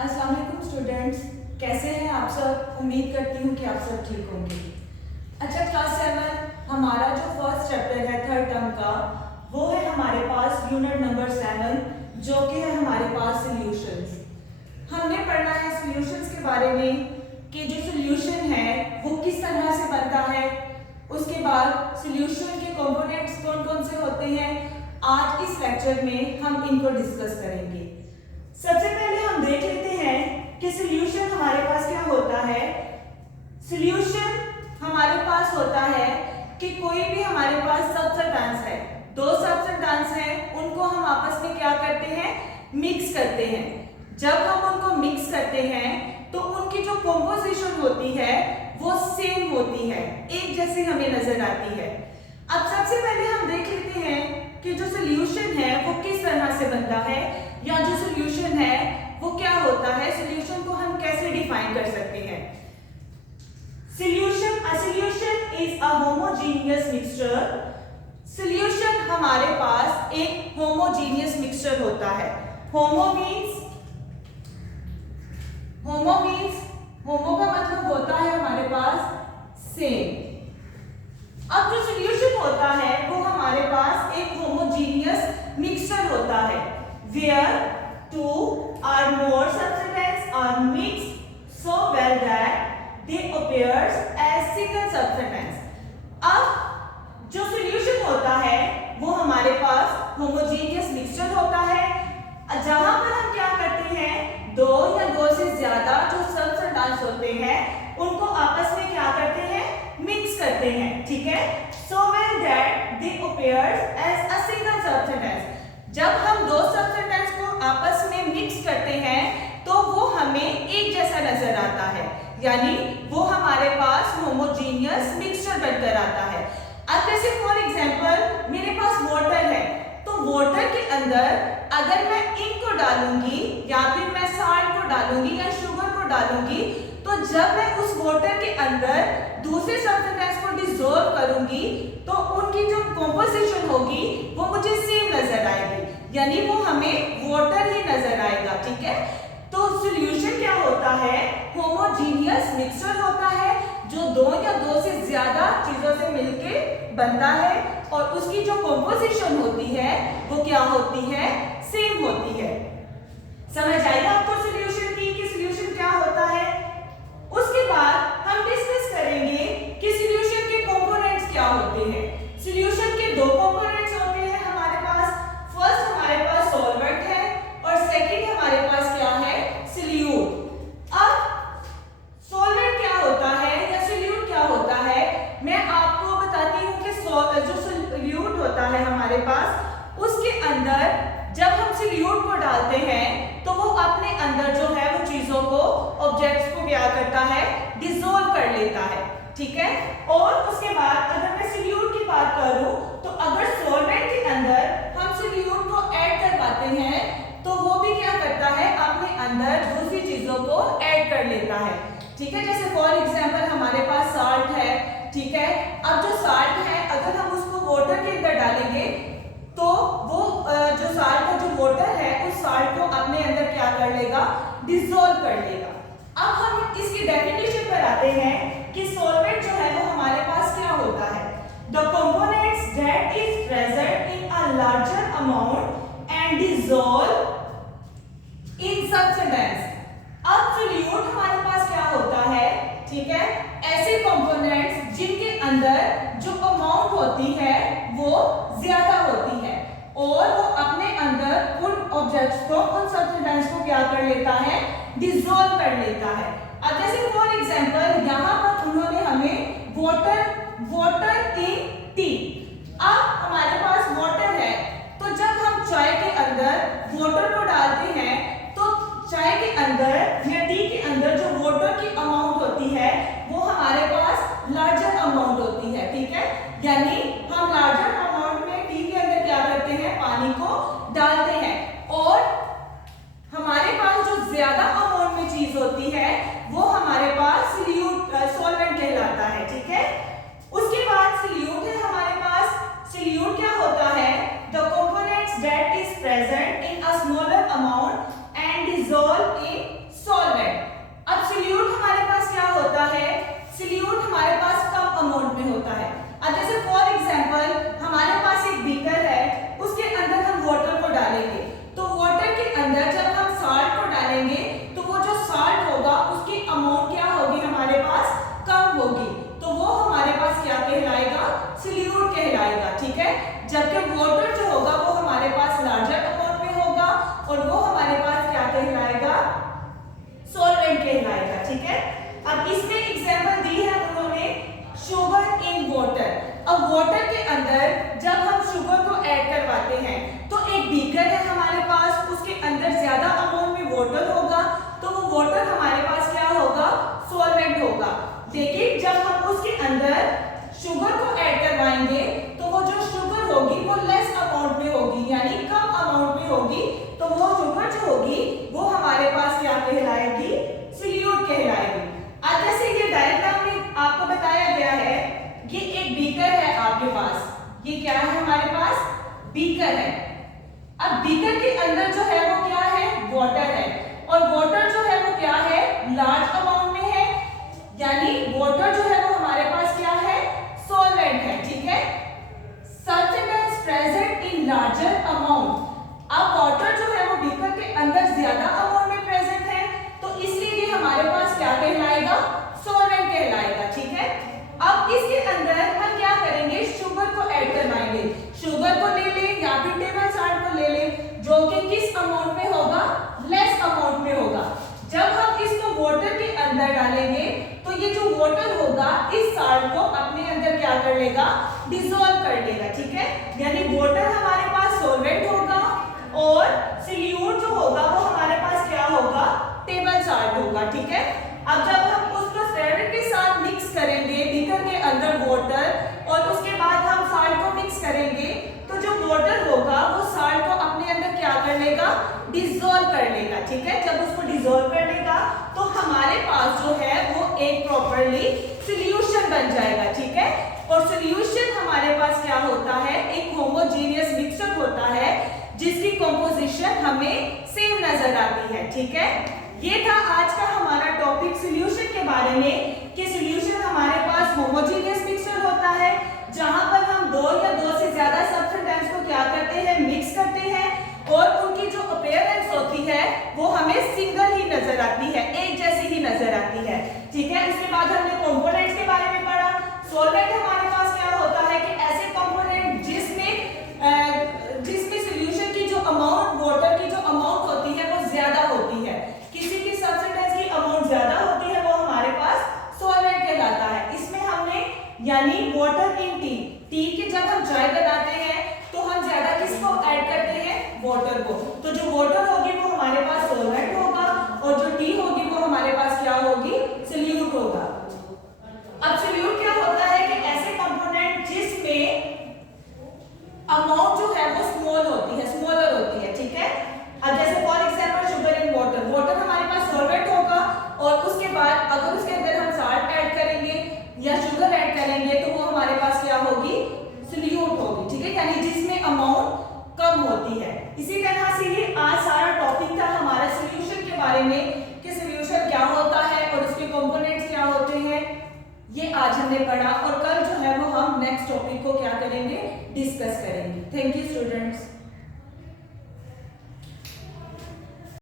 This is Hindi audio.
अस्सलाम वालेकुम स्टूडेंट्स, कैसे हैं आप सब। उम्मीद करती हूँ कि आप सब ठीक होंगे। अच्छा, क्लास 7 हमारा जो फर्स्ट चैप्टर है थर्ड टर्म का, वो है हमारे पास यूनिट नंबर 7, जो कि है हमारे पास सॉल्यूशंस। हमने पढ़ना है सॉल्यूशंस के बारे में कि जो सॉल्यूशन है वो किस तरह से बनता है, उसके बाद सॉल्यूशन के कंपोनेंट्स कौन कौन से होते हैं। आज इस लेक्चर में हम इनको डिस्कस करेंगे। सबसे पहले हम देख लेते हैं कि सॉल्यूशन हमारे पास क्या होता है। सॉल्यूशन हमारे पास होता है कि कोई भी हमारे पास सब्सटेंस है, दो सब्सटेंस हैं, उनको हम आपस में क्या करते हैं, मिक्स करते हैं। जब हम उनको मिक्स करते हैं तो उनकी जो कंपोजिशन होती है वो सेम होती है, एक जैसी हमें नजर आती है। अब सबसे पहले हम देख लेते हैं कि जो सॉल्यूशन है वो किस तरह से बनता है, या जो सॉल्यूशन है वो क्या होता है, सॉल्यूशन को हम कैसे डिफाइन कर सकते हैं। Solution is a homogeneous mixture. Solution हमारे पास एक होमोजेनियस मिक्सचर होता है। होमो का मतलब होता है हमारे पास सेम। अब जो सॉल्यूशन होता है वो हमारे पास एक होमोजेनियस मिक्सचर होता है, where two or more substances are mixed so well that they appears as single substance। अब जो सॉल्यूशन होता है वो हमारे पास होमोजेनियस मिक्सचर होता है, जहां पर हम क्या करते हैं, दो या दो से ज्यादा जो सब्सटेंस होते हैं उनको आपस में क्या करते हैं, मिक्स करते हैं। ठीक है, so well that they appears as a single substance। जब हम दो सब्सटेंस को आपस में मिक्स करते हैं तो वो हमें एक जैसा नजर आता है, यानी वो हमारे पास होमोजेनियस मिक्सचर बनकर आता है। अब जैसे फॉर एग्जांपल मेरे पास वाटर है, तो वाटर के अंदर अगर मैं इंक को डालूंगी या फिर मैं साल्ट को डालूंगी या शुगर को डालूंगी, तो जब मैं उस वाटर के अंदर दूसरे सब्सटेंस को डिसॉल्व करूंगी तो उनकी जो कंपोजिशन होगी वो मुझे सेम नजर आएगी, यानी वो हमें वाटर ही नजर आएगा। ठीक है, तो सॉल्यूशन क्या होता है, होमोजेनियस मिक्सचर होता है जो दो या दो से ज्यादा चीजों से मिलके बनता है और उसकी जो कंपोजिशन होती है वो क्या होती है, सेम होती है। समझ आएगा आपको सॉल्यूशन की कि सॉल्यूशन क्या होता है। उसके बाद हम डिस्कस करेंगे कि सॉल्यूशन के कंपोनेंट्स क्या होते हैं। सॉल्यूशन के दो कंपोनेंट्स होते हैं हमारे पास। फर्स्ट हमारे पास सॉल्वेंट है और सेकंड हमारे पास क्या है, सॉल्यूट। अब सॉल्वेंट क्या होता है या सॉल्यूट क्या होता है, मैं आपको बताती हूँ कि जो सॉल्यूट होता है हमारे पास, उसके अंदर जब हम सॉल्यूट को डालते हैं तो वो अपने अंदर जो है वो चीजों को, ऑब्जेक्ट्स को क्या करता है, डिसॉल्व कर लेता है। ठीक है, और उसके बाद अगर मैं सॉल्यूट की बात करूं तो अगर सॉल्वेंट के अंदर हम सॉल्यूट को ऐड करवाते हैं तो वो भी क्या करता है, अपने अंदर दूसरी चीजों को ऐड कर लेता है। ठीक है, जैसे फॉर एग्जांपल हमारे पास साल्ट है। ठीक है, अब जो साल्ट है अगर हम उसको वाटर के अंदर डालेंगे तो वो जो साल्ट का जो वाटर है उस साल्ट को अपने अंदर क्या कर लेगा, डिसॉल्व कर लेगा। अब हम इसकी डेफिनेशन पर आते हैं कि सॉल्वेंट जो है वो हमारे पास क्या होता है, the components that is present in a larger amount and dissolve in substance. अब सॉल्यूट हमारे पास क्या होता है, ठीक है, ऐसे कंपोनेंट्स जिनके अंदर जो अमाउंट होती है वो ज्यादा होती है और वो अपने अंदर उन ऑब्जेक्ट्स को, उन सब्सटेंस को क्या कर लेता है, डिसॉल्व कर लेता है। अब जैसे फॉर एग्जांपल यहाँ पर उन्होंने हमें वाटर इन टी। अब हमारे पास वाटर है, तो जब हम चाय के अंदर वाटर को डालते हैं तो चाय के अंदर या टी के अंदर जो वाटर की अमाउंट होती है वो हमारे पास लार्जर अमाउंट होती है। ठीक है, यानी हम लार्जर अमाउंट में टी के अंदर क्या करते हैं, पानी को डालते हैं, और हमारे पास जो ज्यादा अमाउंट में चीज होती है वो हमारे पास सॉल्वेंट कहलाता है। ठीक है, उसके बाद सॉल्यूट है हमारे पास। सॉल्यूट क्या होता है, the components that is present in a smaller amount and dissolve in कहलाएगा, ठीक है। जबकि वाटर जो होगा वो हमारे पास लार्जर अमाउंट में होगा और वो हमारे पास क्या कहलाएगा, सॉल्वेंट कहलाएगा, ठीक है। अब इसमें एग्जांपल दी है उन्होंने शुगर इन वाटर। अब वाटर के अंदर जब हम शुगर को ऐड करवाते हैं तो एक बीकर है हमारे पास, उसके अंदर ज्यादा अमाउंट में वाटर होगा तो वो वाटर हमारे पास क्या होगा, सॉल्वेंट होगा। लेकिन जब हम उसके अंदर शुगर को ऐड करवाएंगे तो वो जो शुगर होगी वो लेस अमाउंट में होगी, यानी कम अमाउंट में होगी, तो वो शुगर जो होगी वो हमारे पास क्या कहलाएगी, सोल्यूट कहलाएगी। अब जैसे ये डायग्राम में आपको बताया गया है, ये एक बीकर है आपके पास, ये क्या है हमारे पास, बीकर है। अब बीकर के अंदर जो है वो क्या है, वाटर है, और वाटर जो है वो क्या है, लार्ज अमाउंट में है, यानी वाटर जो है वो हमारे पास क्या है, सॉल्वेंट है, ठीक है। Substance present in larger amount. अब वाटर जो है वो बीकर के अंदर ज्यादा अमाउंट में प्रेजेंट है तो इसलिए ये हमारे पास क्या कहलाएगा, सॉल्वेंट कहलाएगा, ठीक है। अब इसके अंदर हम क्या करेंगे, शुगर को ऐड करवाएंगे। शुगर को ले लें या फिर टेबल सॉल्ट को ले लें, जो कि किस अमाउंट में होगा, लेस अमाउंट में होगा। जब हम इसको वाटर के अंदर डालेंगे तो ये जो वाटर होगा इस सॉल्ट को अपने अंदर क्या कर लेगा, डिसॉल्व कर लेगा, ठीक है। यानी वाटर हमारे पास सॉल्वेंट होगा और सोल्यूट जो होगा वो हमारे पास क्या होगा, टेबल सॉल्ट होगा, ठीक है। अब जब हम उसको सॉल्वेंट के साथ मिक्स करेंगे बीकर के अंदर वाटर और उसके बाद हम सॉल्ट को मिक्स करेंगे तो जो वाटर होगा वो सॉल्ट को अपने अंदर क्या कर लेगा, डिसॉल्व कर लेगा, ठीक है। जब उसको डिसॉल्व कर लेगा तो हमारे पास जो है वो एक प्रॉपर्ली सॉल्यूशन बन जाएगा, ठीक है। और सॉल्यूशन हमारे पास क्या होता है, एक होमोजेनियस मिक्सचर होता है जिसकी कंपोजिशन हमें सेम नजर आती है, ठीक है। ये था आज का हमारा टॉपिक सॉल्यूशन के बारे में कि सॉल्यूशन हमारे पास होमोजेनियस मिक्सचर होता है जहां पर हम दो या दो से ज्यादा सब्सटेंस को क्या करते हैं, मिक्स करते हैं और उनकी जो अपीयरेंस होती है वो हमें सिंगल ही नजर आती है, एक जैसी ही नजर आती है, ठीक है। उसके बाद हमने कंपोनेंट्स के बारे में पढ़ा। सॉल्वेंट हमारे पास क्या होता है कि ऐसे कंपोनेंट जिसमें सॉल्यूशन की जो अमाउंट, वाटर की जो अमाउंट होती है वो ज्यादा होती है, किसी की सब्सटेंस की अमाउंट ज्यादा होती है वो हमारे पास सॉल्वेंट कहलाता है। इसमें हमने यानी वाटर इन टी, टी की जब हम चाय बनाते हैं तो हम ज्यादा किसको ऐड करते हैं, वाटर को, तो जो वाटर होगी वो हमारे पास सॉल्वेंट होगा और जो टी होगी वो हमारे पास क्या होगी, सोल्यूट होगा। अब सोल्यूट क्या होता है कि ऐसे कंपोनेंट जिसमें अमाउंट जो है वो स्मॉल होती है, स्मॉलर होती है, ठीक है। अब जैसे for example sugar in water, water हमारे पास सॉल्वेंट होगा और उसके बाद अगर उसके अंदर हम सॉल्ट ऐड करेंगे या शुगर ऐड करेंगे तो वो हमारे पास क्या होगी, सोल्यूट होगी, ठीक है, यानी जिसमें अमाउंट कम होती है। इसी तरह से ये आज सारा टॉपिक था हमारा सॉल्यूशन के बारे में कि सॉल्यूशन क्या होता है और उसके कंपोनेंट्स क्या होते हैं, ये आज हमने पढ़ा और कल जो है वो हम नेक्स्ट टॉपिक को क्या करेंगे, डिस्कस करेंगे। Thank you.